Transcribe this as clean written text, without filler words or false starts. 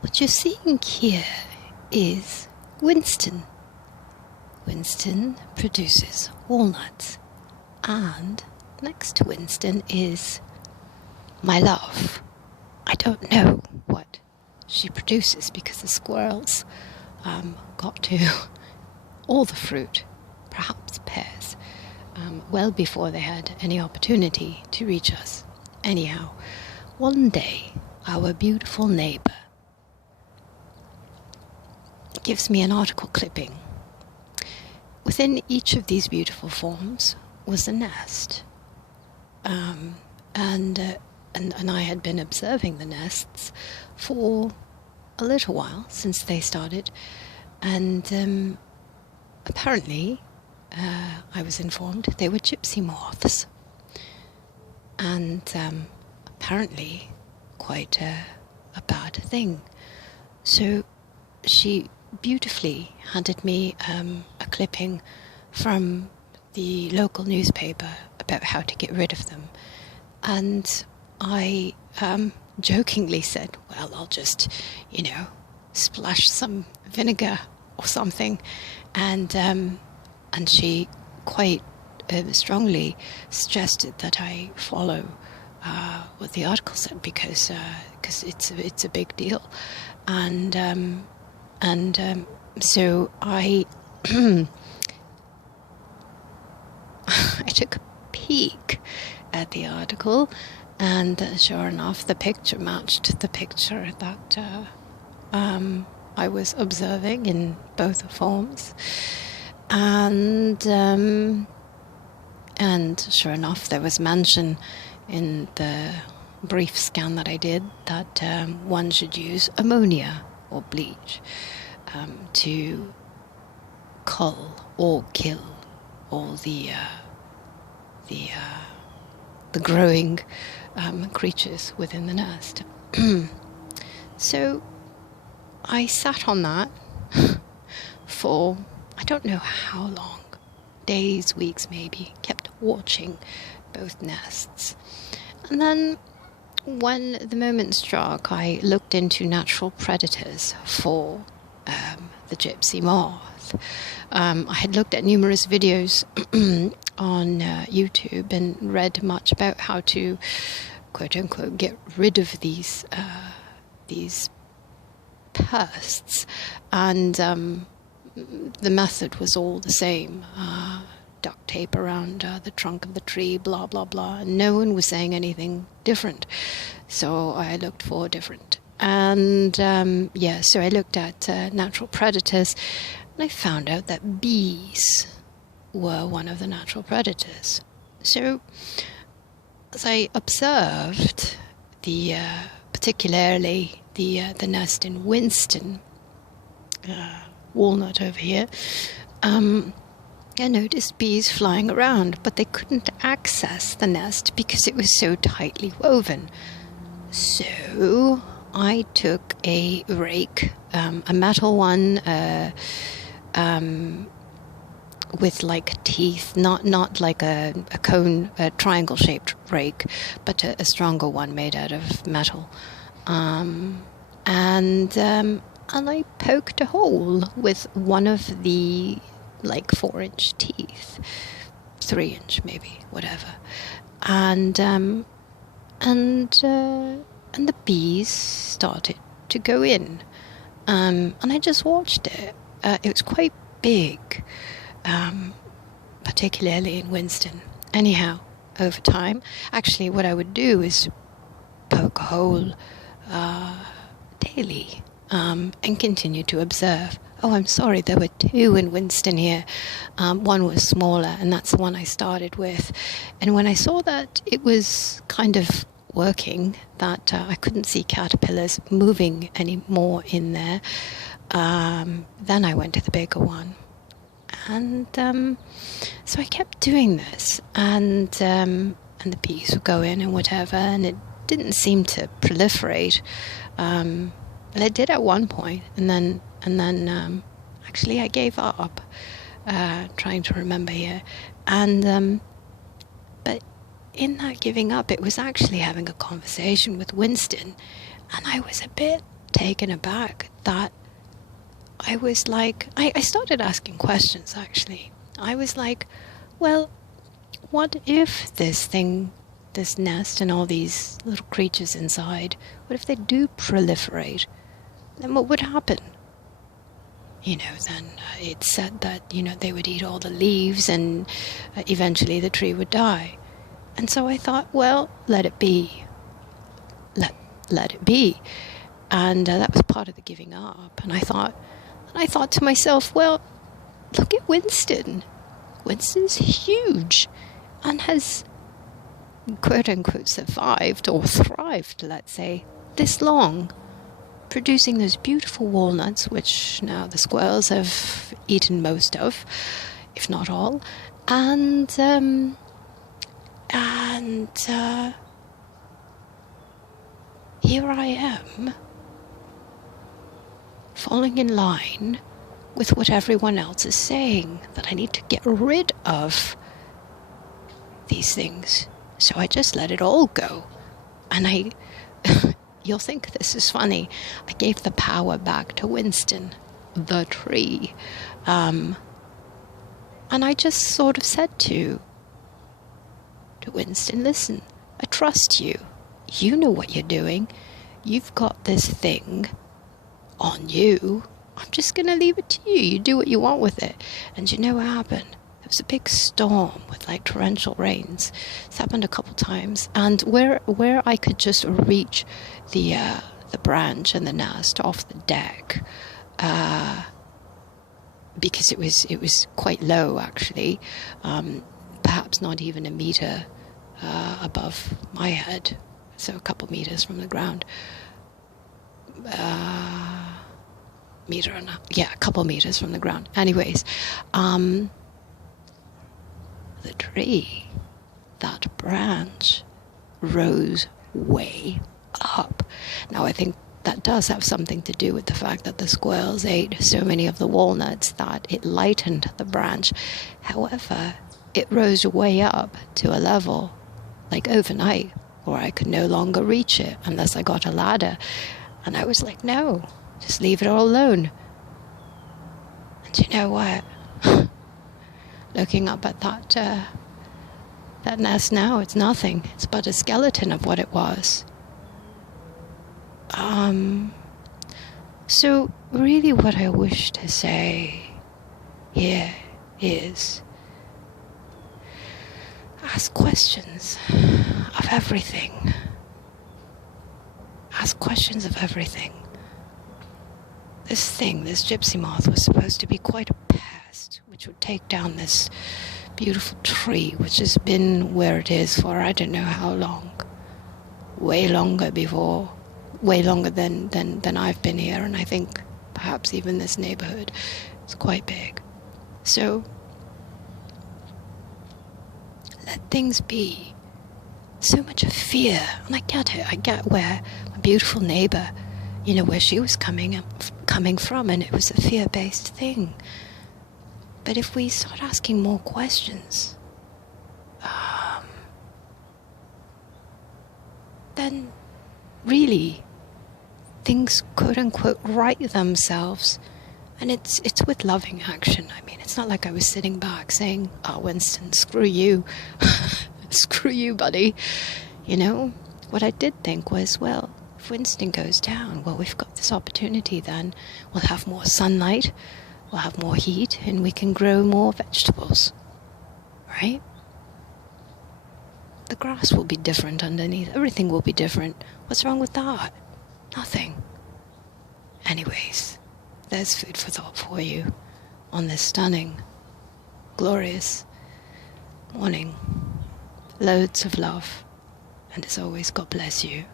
What you're seeing here is Winston. Winston produces walnuts, and next to Winston is my love. I don't know what she produces because the squirrels got to all the fruit, perhaps pears, well before they had any opportunity to reach us. Anyhow, one day our beautiful neighbour gives me an article clipping. Within each of these beautiful forms was a nest, and I had been observing the nests for a little while since they started, and apparently I was informed they were gypsy moths, and apparently quite a bad thing. So she beautifully handed me a clipping from the local newspaper about how to get rid of them, and I jokingly said, well, I'll just, splash some vinegar or something, and she quite strongly suggested that I follow what the article said because it's a big deal, and so I I took a peek at the article, and sure enough, the picture matched the picture that I was observing in both forms, and sure enough, there was mention in the brief scan that I did that one should use ammonia or bleach to cull or kill all the growing creatures within the nest. So I sat on that for I don't know how long, days, weeks maybe, kept watching both nests. And then when the moment struck, I looked into natural predators for the gypsy moth. I had looked at numerous videos on YouTube and read much about how to, quote unquote, get rid of these pests, and the method was all the same. Duct tape around the trunk of the tree, blah blah blah, and no one was saying anything different, so I looked for different. And so I looked at natural predators, and I found out that bees were one of the natural predators. So as I observed particularly the nest in Winston, walnut over here, I noticed bees flying around, but they couldn't access the nest because it was so tightly woven. So I took a rake, a metal one, with like teeth, not like a cone, a triangle-shaped rake, but a stronger one made out of metal, and I poked a hole with one of the 4-inch teeth, 3-inch maybe, whatever, and the bees started to go in, and I just watched it. It was quite big, particularly in Winston. Anyhow, over time, actually what I would do is poke a hole daily, and continue to observe. Oh, I'm sorry, there were 2 in Winston here. One was smaller, and that's the one I started with. And when I saw that it was kind of working, that I couldn't see caterpillars moving anymore in there, then I went to the bigger one. And so I kept doing this, and the bees would go in and whatever, and it didn't seem to proliferate. But it did at one point, and then actually I gave up, trying to remember here, and but in that giving up, it was actually having a conversation with Winston, and I was a bit taken aback that I was like, I started asking questions actually. I was like, well, what if this thing, this nest and all these little creatures inside, what if they do proliferate? Then what would happen? Then it said that, they would eat all the leaves and eventually the tree would die. And so I thought, well, let it be. Let it be. And that was part of the giving up. And I thought to myself, well, look at Winston. Winston's huge and has, quote unquote, survived or thrived, let's say, this long, producing those beautiful walnuts, which now the squirrels have eaten most of, if not all. And here I am, falling in line with what everyone else is saying, that I need to get rid of these things. So I just let it all go. And you'll think this is funny, I gave the power back to Winston, the tree. And I just sort of said to Winston, listen, I trust you. You know what you're doing. You've got this thing on you. I'm just going to leave it to you. You do what you want with it. And you know what happened? There was a big storm with like torrential rains. It's happened a couple times. And where I could just reach the branch and the nest off the deck, because it was quite low actually, perhaps not even a meter above my head, so a couple meters from the ground. A couple meters from the ground. Anyways, the tree, that branch, rose way up. Now I think that does have something to do with the fact that the squirrels ate so many of the walnuts that it lightened the branch. However, it rose way up to a level, like overnight, where I could no longer reach it unless I got a ladder. And I was like, no, just leave it all alone. And you know what? Looking up at that nest now, it's nothing. It's but a skeleton of what it was. So really what I wish to say here is ask questions of everything. Ask questions of everything. This gypsy moth, was supposed to be quite a pest, which would take down this beautiful tree, which has been where it is for I don't know how long. Way longer than I've been here, and I think perhaps even this neighborhood is quite big. So let things be. So much of fear, and I get it. I get where my beautiful neighbor, where she was coming from, and it was a fear-based thing. But if we start asking more questions, then really things quote-unquote right themselves. And it's with loving action. I mean, it's not like I was sitting back saying, oh, Winston, screw you. Screw you, buddy. What I did think was, well, if Winston goes down, well, we've got this opportunity then. We'll have more sunlight, we'll have more heat, and we can grow more vegetables. Right? The grass will be different underneath. Everything will be different. What's wrong with that? Nothing. Anyways, there's food for thought for you on this stunning, glorious morning. Loads of love. And as always, God bless you.